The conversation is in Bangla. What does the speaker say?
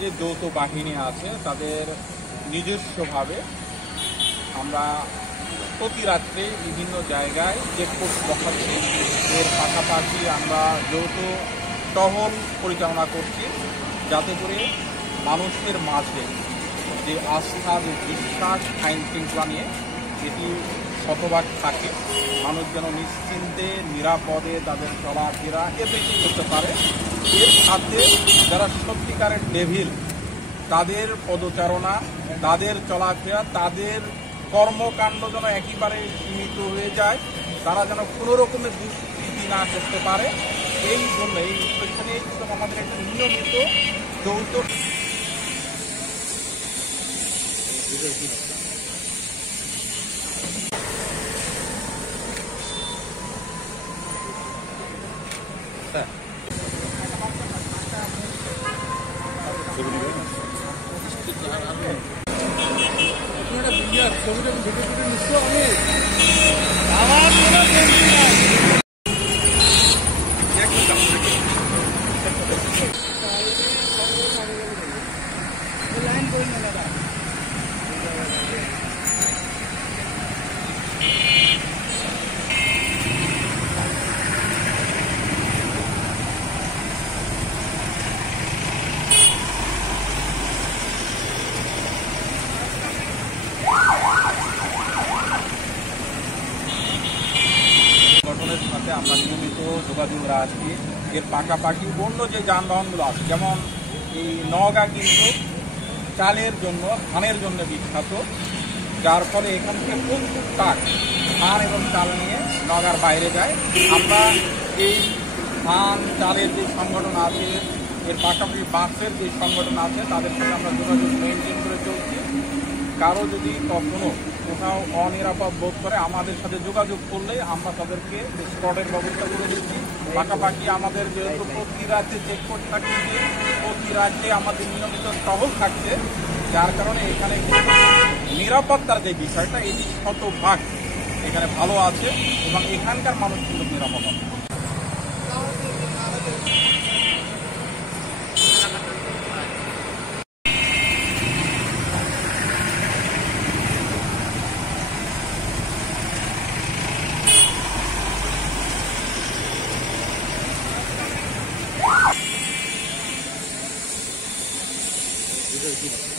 যে যৌথ বাহিনী আছে তাদের নিজস্বভাবে আমরা প্রতি রাত্রে বিভিন্ন জায়গায় চেকপোস্ট বসাচ্ছি। এর পাশাপাশি আমরা যৌথ টহল পরিচালনা করছি, যাতে করে মানুষের মাঝে যে আস্থা, যে বিশ্বাস আইন শৃঙ্খলা নিয়ে এটি শতভাগ থাকে। মানুষ যেন নিশ্চিন্তে নিরাপদে তাদের চলাফেরা এভরিথিং করতে পারে। এর সাথে যারা সত্যিকারের ডেভিল, তাদের পদচারণা, তাদের চলাফেরা, তাদের কর্মকাণ্ড যেন একেবারে সীমিত হয়ে যায়, তারা যেন কোনো রকমের দুষ্কৃতি না করতে পারে। এই জন্য এই উদ্দেশ্যে আমাদের একটি নিয়মিত যৌথ সংগঠনের সাথে আমরা নিয়মিত যোগাযোগ রাখছি। এর পাশাপাশি অন্য যে যানবাহনগুলো আছে, যেমন এই নওগাঁ কিন্তু চালের জন্য, ধানের জন্য বিখ্যাত, যার ফলে এখান থেকে প্রচুর ট্রাক ধান এবং চাল নিয়ে নওগাঁর বাইরে যায়। আমরা এই ধান চালের যে সংগঠন আছে, এর পাশাপাশি বাসের যে সংগঠন আছে, তাদের সাথে আমরা যোগাযোগ মেনটেন করে চলছি। কারো যদি কখনো কোথাও অনিরাপদ বোধ করে আমাদের সাথে যোগাযোগ করলে আমরা তাদেরকে স্পটের ব্যবস্থা করে দিচ্ছি। পাশাপাশি আমাদের যেহেতু প্রতি রাজ্যে চেকপোস্ট থাকছে, প্রতি রাজ্যে আমাদের নিয়মিত টহল থাকছে, যার কারণে এখানে নিরাপত্তার যে বিষয়টা এটি শতভাগ এখানে ভালো আছে এবং এখানকার মানুষ কিন্তু নিরাপদ আছে। Gracias.